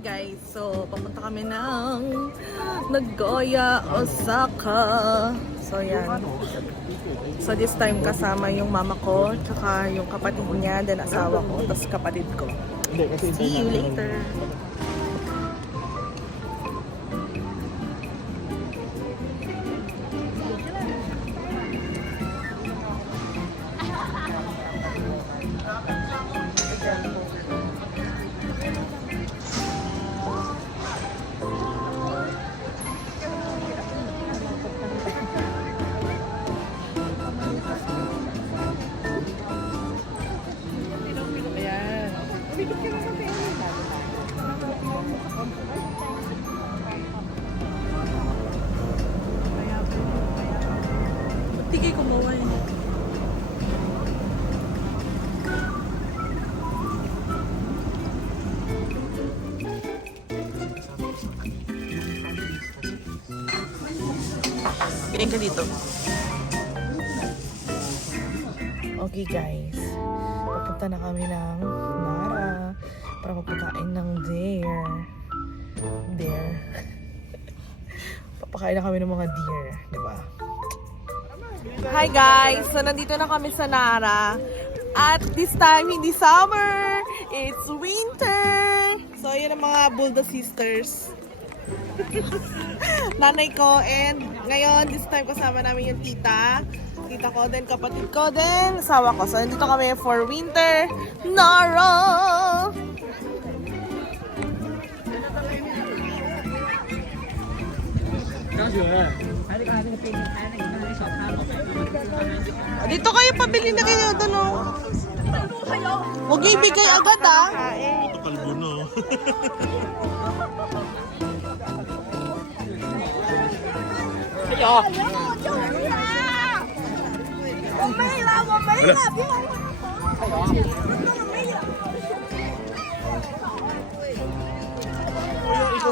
guys, so papunta kami ng Nagoya, Osaka. So yan. So this time kasama yung mama ko, tsaka yung kapatid niya, then asawa ko, tapos kapatid ko. See you later. Tigay ko maway. Ganyan ka dito. Okay guys, papunta na kami ng Nara para magpakain ng deer. Papakain na kami ng mga deer, di ba? Hi guys! So nandito na kami sa Nara. At this time, hindi summer! It's winter! So yun ang mga Bulldog sisters. Nanay ko, and ngayon, this time kasama namin yung tita ko, then kapatid ko, then asawa ko. So nandito kami for winter Nara! Dito kayo pabili na kayo doon, oh. Huwag ibigay agad, ah. Ito kalbo, no? Ikaw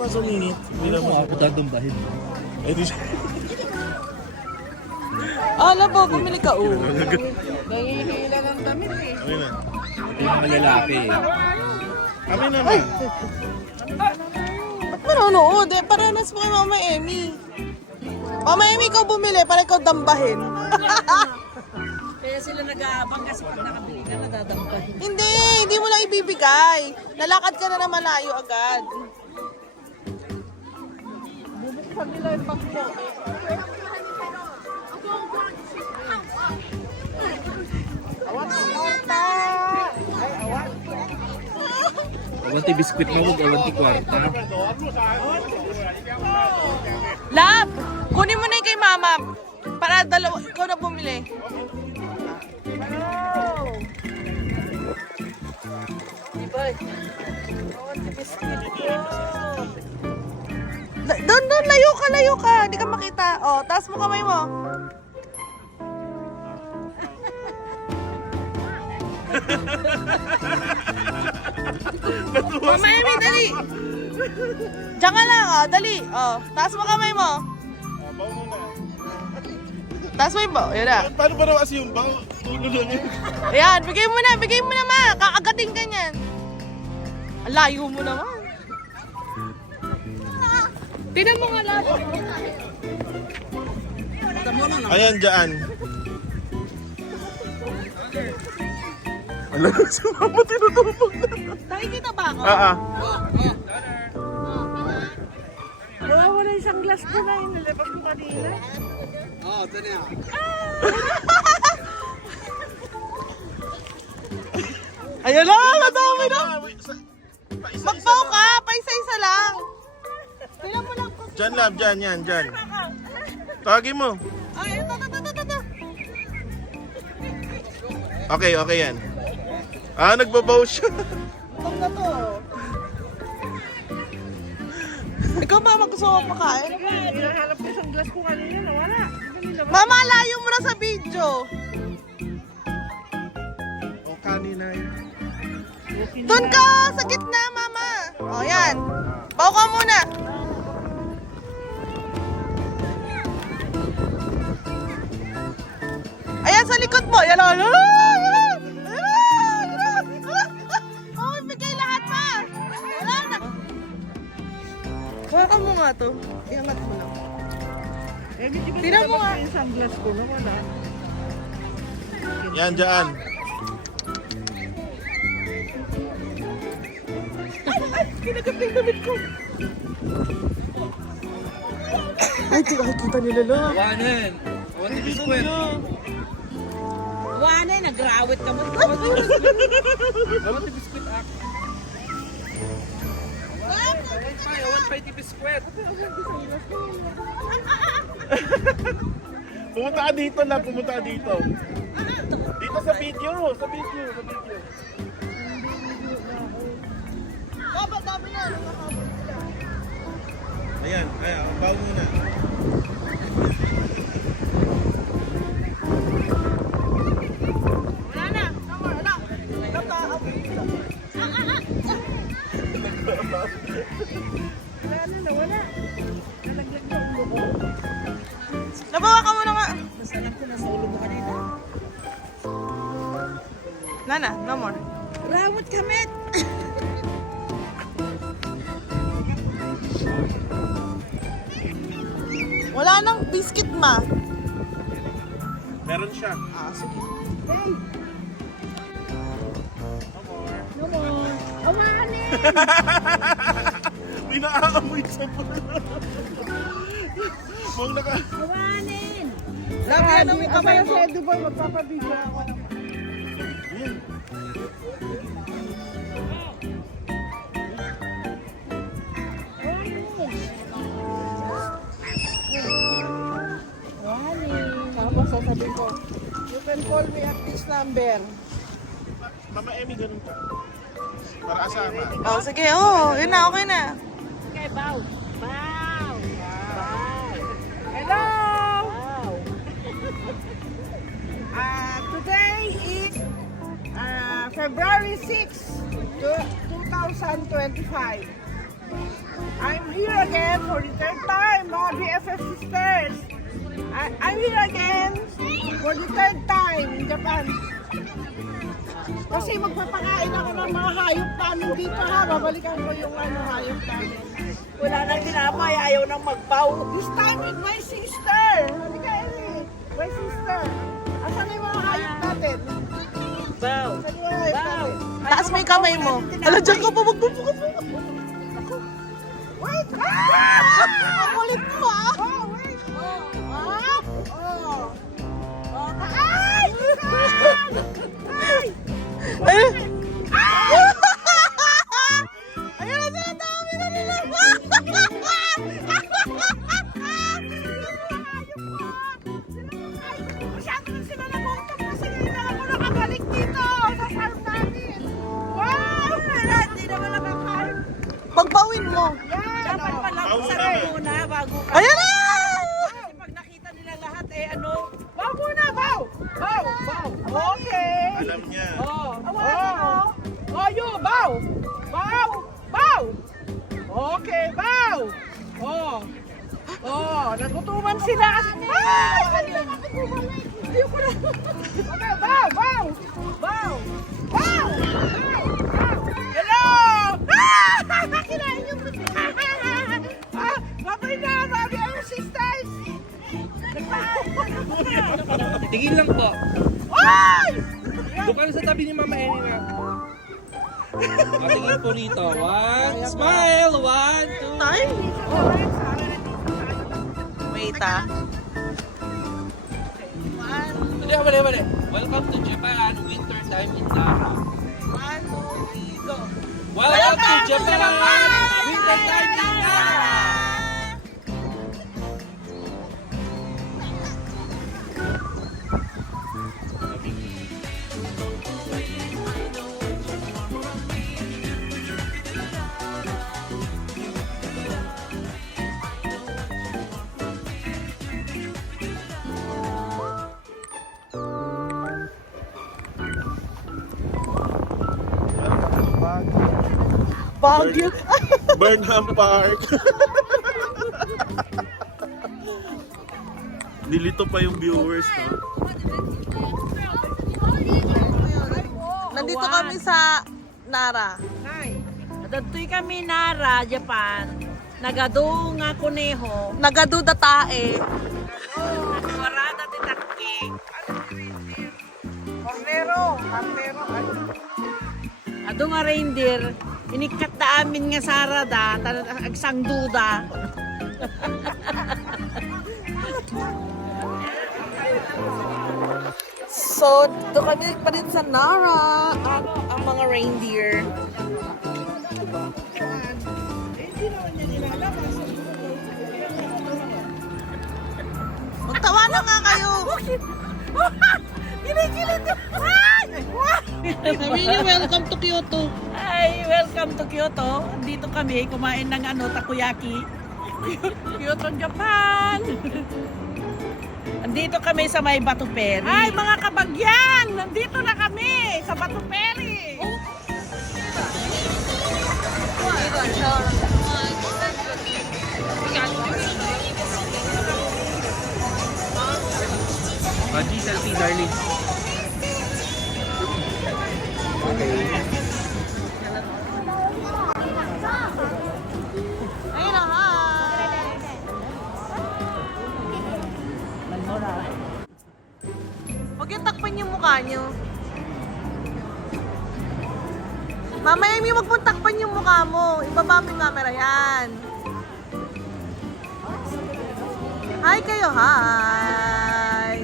ka sumingit. Hindi naman ako dadambahin. Eh, di siya. Alam po, bumili ka, oh. Nangihila ng damit eh. Kami na. Yung mga lalaki eh. Kami naman. Ba't manonood? Eh, paranas mo kay Mama Emmy. Mama Emmy, ikaw bumili para ikaw dambahin. Kaya sila nag-aabang kasi pag nakabili ka, nadadampan. Hindi mo lang ibibigay. Lalakad ka na na malayo agad. Bubuksan nila yung bakbo. Awanti biskwit mo, huwag awanti kwarta. Lab! Kunin mo na yung kay Mama. Para dalawa, ikaw na bumili. Doon, layo ka. Hindi ka makita. Oh, taas mo kamay mo. Mama Emmy, dali. Diyan ka lang, oh, dali. Oh, taas mo kamay mo. Baw mo na. Taas mo yung baw. Yun na. Paano ba naman kasi yung baw? Ulo lang yun. Ayan, bigay mo na, ma. Kakagating ka niyan. Ang layo mo naman. Tingnan mo nga lahat. Ayan, dyan. Alam ko si Mama tinutupag na. Nakikita ba ako? Wala isang glass ko na yung nilabas ko kanina. Oo, ito na yan. Ayan na, madami na. Magbaw ka, paisa-isa lang. Pila mo lang. Dyan, lab, dyan, yan, dyan. Tawagin mo. Ay, ito. Okay yan. Nagbabaw siya. Itong na to. Ikaw, Mama, gusto mo makain? Hinahanap ko isang glass ko kanina, nawala. Mama, layo mo na sa video. O, kanina yun. Doon ka, sa gitna, Mama. O, yan. Baw ka muna. Ayan, sa likod mo. Yan, o. Oh, bigay lahat pa. Wala na. mo nga. Yung sunglass ko na wala. Yan, dyan. Kinagat na yung damit ko. Ay, kita nila lang. Wanan. Wanan biskwit. Wane, nagrawit ka mo. Wanan biskwit ak. Awan pa yung biskwit. Pumunta ka dito na, pumunta ka dito. Dito sa video, sa video. Ayan, bawa muna. Wala. Nalaglag na ulo ko. Nabawa ka muna nga. Nasalang ko na sa ulo mo kanina. Nana, no more. Rawat kamit! Wala nang biscuit, ma. Meron siya. Ah, sige. Hey! No more. Awanin! May naaamoy sa pala. Mong naka... Awanin! Lagi yan ang kamay mo. Kasi Dubai, magpapabigla ako. Tapos sasabihin ko, you can call me at this number. Mama Emmy, ganun ka. Para asama. Oh, sige. Oh, yun na. Okay na. Okay, bow. Bow. Bow. Hello! Bow. Today is February 6, 2025. I'm here again for the third time, mga BFF sisters. I'm here again for the third time in Japan. Kasi magpapakain ako ng mga hayop namin dito ha. Babalikan ko yung hayop namin. Wala nang tinapay, ayaw nang magbaw. This time with my sister. Halika Ellie, my sister. Asan na yung mga hayop natin? Baw. Asan yung mga hayop natin? Taas mo yung kamay mo. Ala, dyan ka pa. Magbubuka po. Wait! Ah! Kulit mo, ah. Oh, wait! Up! Oh! Ay! Ay! Ay! Ayun na sila, dami na nila. Masyado na sila nagutom kasi ngayon na ako nakabalik dito sa farm namin. Wow! Hindi naman nakakain. Pagbawin mo. Yan! Dapat pala muna bago ka. Ayan na! Kasi pag nakita nila lahat baw muna, baw! Baw! Baw! Okay! Alam niya. Oh, you, baw! Baw! Baw! Okay, baw! Nagutuman sila kasi. Hindi ko na. Okay, baw! Baw! Baw! Baw! Hello! Kinain yung babay na, baby, our sisters! Tigil lang po. Ay! Doon ka na sa tabi ni Mama Emmy na. Tingin po rito. One, smile! One, two. Time? Wait, ah. Wala. Welcome to Japan, winter time in Nara. 1, 2, 3, go. Welcome to Japan, winter time in Nara. Baguio. Burnham Park. Nilito pa yung viewers, no? Nandito kami sa Nara. Dadtoy kami Nara, Japan. Nagado nga kuneho. Nagaduda tae. Kuyaki. Ano reindeer? Karnero. Karnero. Ado nga reindeer. Inikat na amin nga sarada. Agsang duda. So, dito kami pa rin sa Nara. Ang mga reindeer. Magtawa na nga kayo. Kinikilig ka. Sabi niyo, welcome to Kyoto. Ay, welcome to Kyoto. Dito kami kumain ng takoyaki. Kyoto, Japan. Andito kami sa may Batu Ferry. Ay, mga kabagyan! Nandito na kami sa Batu Ferry. Baji, selfie, darling. Ayun na, hi! Huwag yung takpan yung mukha nyo. Mamaya may wag mong takpan yung mukha mo. Ibaba mo yung camera yan. Hi kayo, hi!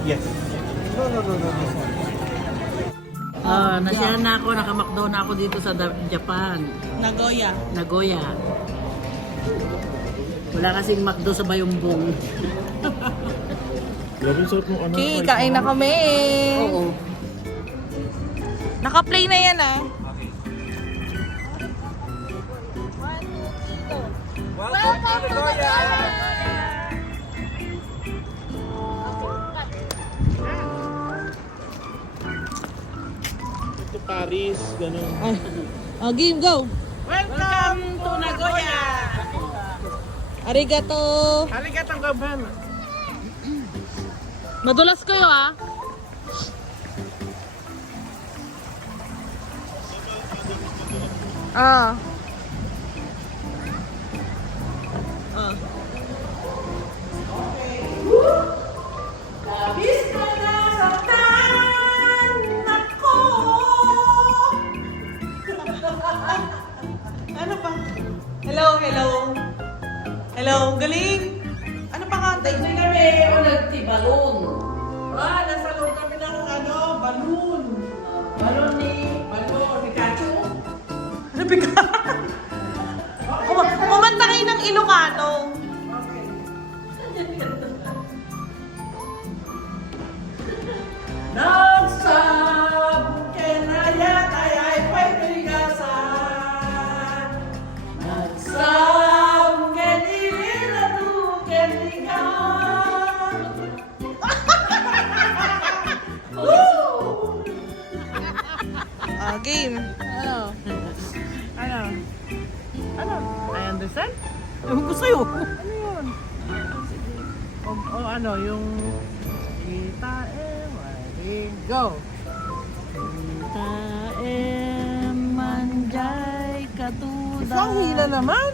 Yes. Nasiyahan na ako, nakamakdo na ako dito sa Japan. Nagoya. Nagoya. Wala kasing McDo sa Bayumbong. Grabe yung sarap ng Okay, kain na kami. Oo. Naka-play na yan ah. Welcome to Nagoya! Ito Paris, ganun. Oh, game, go! Welcome to Nagoya! Arigato! Arigato gaban. Madulas kayo ah. Ah. Ah. Labis na nasaktan ako. Ano ba? Hello, hello. Hello, galing. Ano pa kantay? Hindi kami nagtibalon. Nasa loob kami ng balloon. Balloon ni Pikachu. Ano ba ka? Kumanta kayo ng Ilocano. Nagsabong kenayat ay pagbigasan. Nagsabong kenililatu kenigan. Game. Ano? I understand? Ewan ko sa'yo. Ano yun? Ano, yung kita ready, go! Kita manjay katuda. Isang hila naman!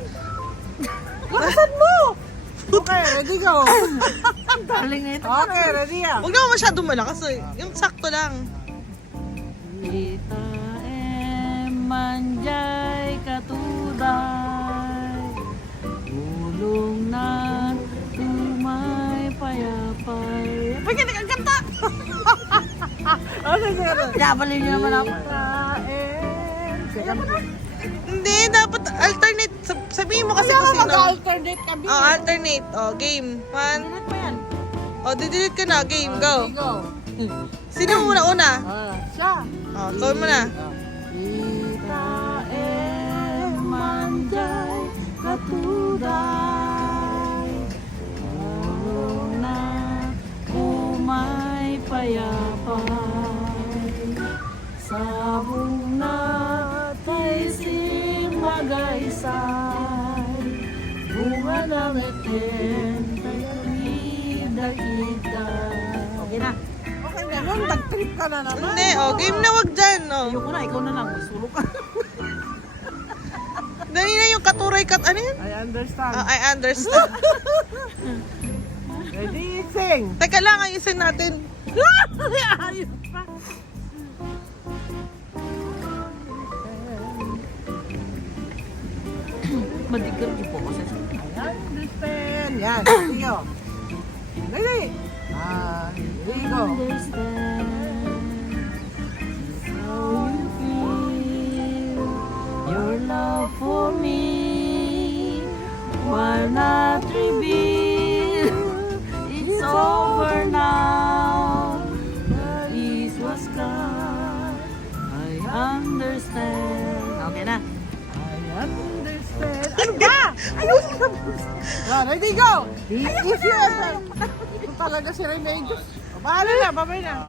Lakasan mo! Okay, ready, go! Darling na ito. Okay, ready ah. Huwag naman masyadong malakas eh. Yung sakto lang. Kita manjay katuday, ulong na tumay payapay. Pwede ka kanta! Okay, sige. Jabalin niyo naman ako. Hindi, dapat alternate. Sabihin mo kasi kung sino. mag-alternate kami. Oh, alternate. Oh, game. One. Alternate pa yan. Oh, didelete ka na. Game, go. Go. Sino una-una? Siya. Oh, ikaw mo na. Kita manjay katuday, ulong na umay payapay, sabong na tay si magaysay, bunga ng ete Okay na. Okay na yun, nag-trip ka na naman. Hindi, oh, game na wag dyan, oh. Ayoko na, ikaw na lang. Sulok ka. Dali na yung katuray kat, ano yun? I understand. I understand. Ready, sing. Teka lang, ayusin natin. Ayos pa. Madigal niyo po kasi. Ayan, understand. Yan, sige. Ready? Here you go. How you feel your love for me will not reveal. It's over now. The ease was gone. I understand. Okay na. I understand. Ano ba? Ayos ka ba? Ready, go. If you ever. Ito talaga si Remedios. Bahala na, babay na.